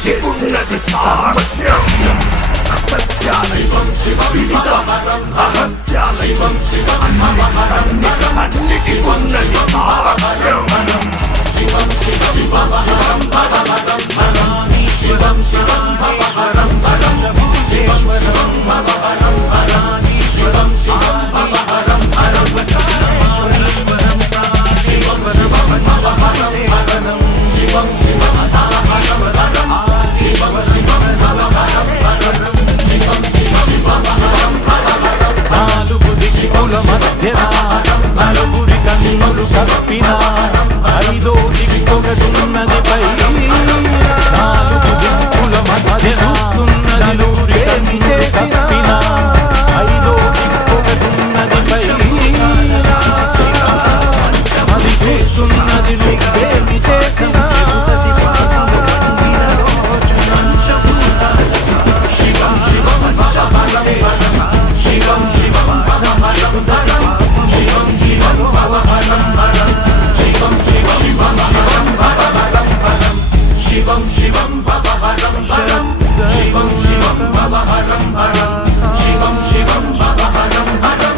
అన్నిటి ఉన్నది సాక్ష్యం అసత్యాల రహస్యాల అన్నిటి ఉన్నది సాక్ష్యం శివం శివం శివం భవహరం హరం శివం శివం భవహరం హరం శివం శివం భవహరం హరం శివం శివం భవహరం హరం శివం శివం భవహరం హరం శివం శివం భవహరం హరం శివం శివం భవహరం హరం శివం శివం భవహరం హరం నాలుగు దిక్కుల మధ్యన నలుగురి కన్నులు కప్పిన ఐదో దిక్కొకటున్నది పై నాలుగు దిక్కుల మధ్యన నలుగురి కన్నులు కప్పిన ఐదో దిక్కొకటున్నది పై అది చూస్తున్నది నువ్వేమి చేసినా శివం శివం భవహరం హరం శివం శివం భవహరం హరం శివం శివం భవహరం హరం శివం శివం భవహరం హరం శివం శివం భవహరం హరం శివం శివం భవహరం హరం శివం శివం భవహరం హరం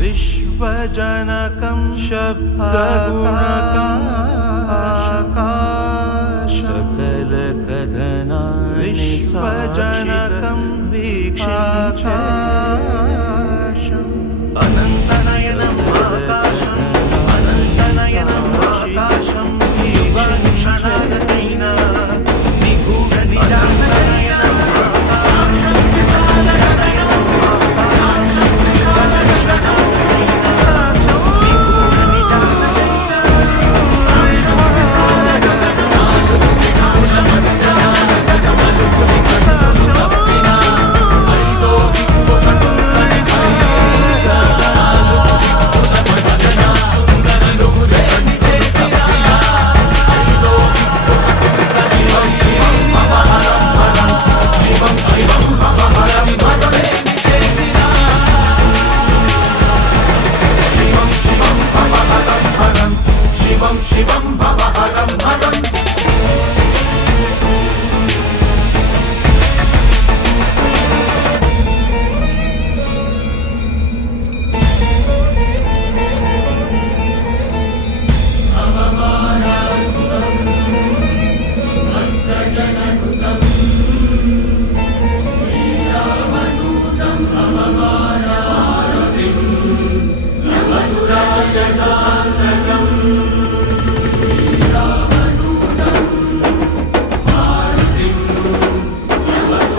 విశ్వజనకం శబ్దగుణకం సకల కథన విశ్వజనకం వీక్షాకాశం అనంతనయనం ఆకాశం అనంతనయనం ఆకాశం క్షణాలైన నిగూఢ నిజాంతనయనం సాక్షం విశాలగగనం సాక్షం విశాలగగనం శివం శివం భవహరం హరం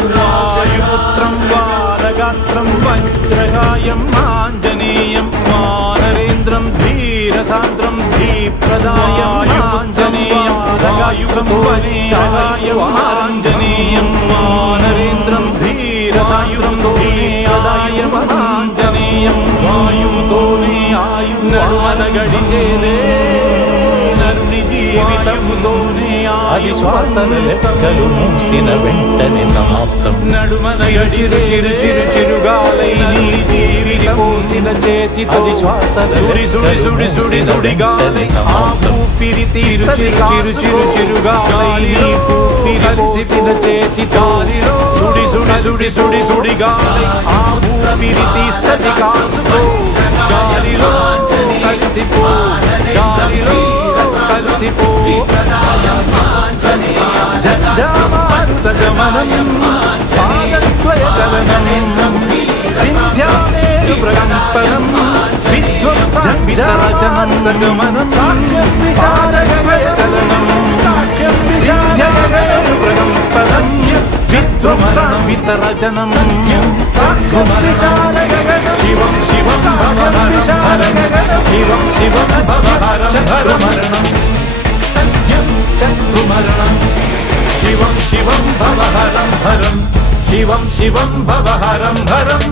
వాయుపుత్రం బాలగాత్రం వజ్రగాయం ఆంజనేయం వానరేంద్రం ధీరసాంద్రం ధీప్రదాయం ఆంజనేయం వాయుగం వజ్రగాయం ఆంజనేయం వానరేంద్రం ధీరసాంద్రం ధీప్రదాయం ఆంజనేయం వాయుతోనే ఆయు నడుమనగడిచేదే నరుని జీవితముతోనే అది శ్వాసల లెక్కలు మూసిన వెంటనే సమాప్తం నడుమన చిరు చిరు చిరు చిరుగాలై నీ జీవిత పోసిన చేతితో అది శ్వాసల సుడి సుడి సుడి సుడి సుడి గాలి ఆ ఊపిరి చిరు చిరు చిరు చిరు చిరుగాలై నీ ఊపిరి పోసిన చేతితో సుడి సుడి సుడి సుడి సుడి గాలి ఆ ఊపిరి తీస్తది కాసుకో గాలిలో కలిసిపో గాలిలో కలిసిపో జంజామారుతగమనం పాదద్వయ చలనం విద్యామేరు ప్రకంపనం విధ్వంసం వితరచనం సాక్ష్యం విశారగమయ చలనం సాక్ష్యం విశారగమేరు ప్రకంపనం విధ్వంసం వితరచనం సాక్ష్యం విశారగమనం శివం శివం భవహరం శివం శివం భవహరం హరమరణం శత్రుమరణం శివం శివం భవహరం హరం శివం శివం భవహరం హరం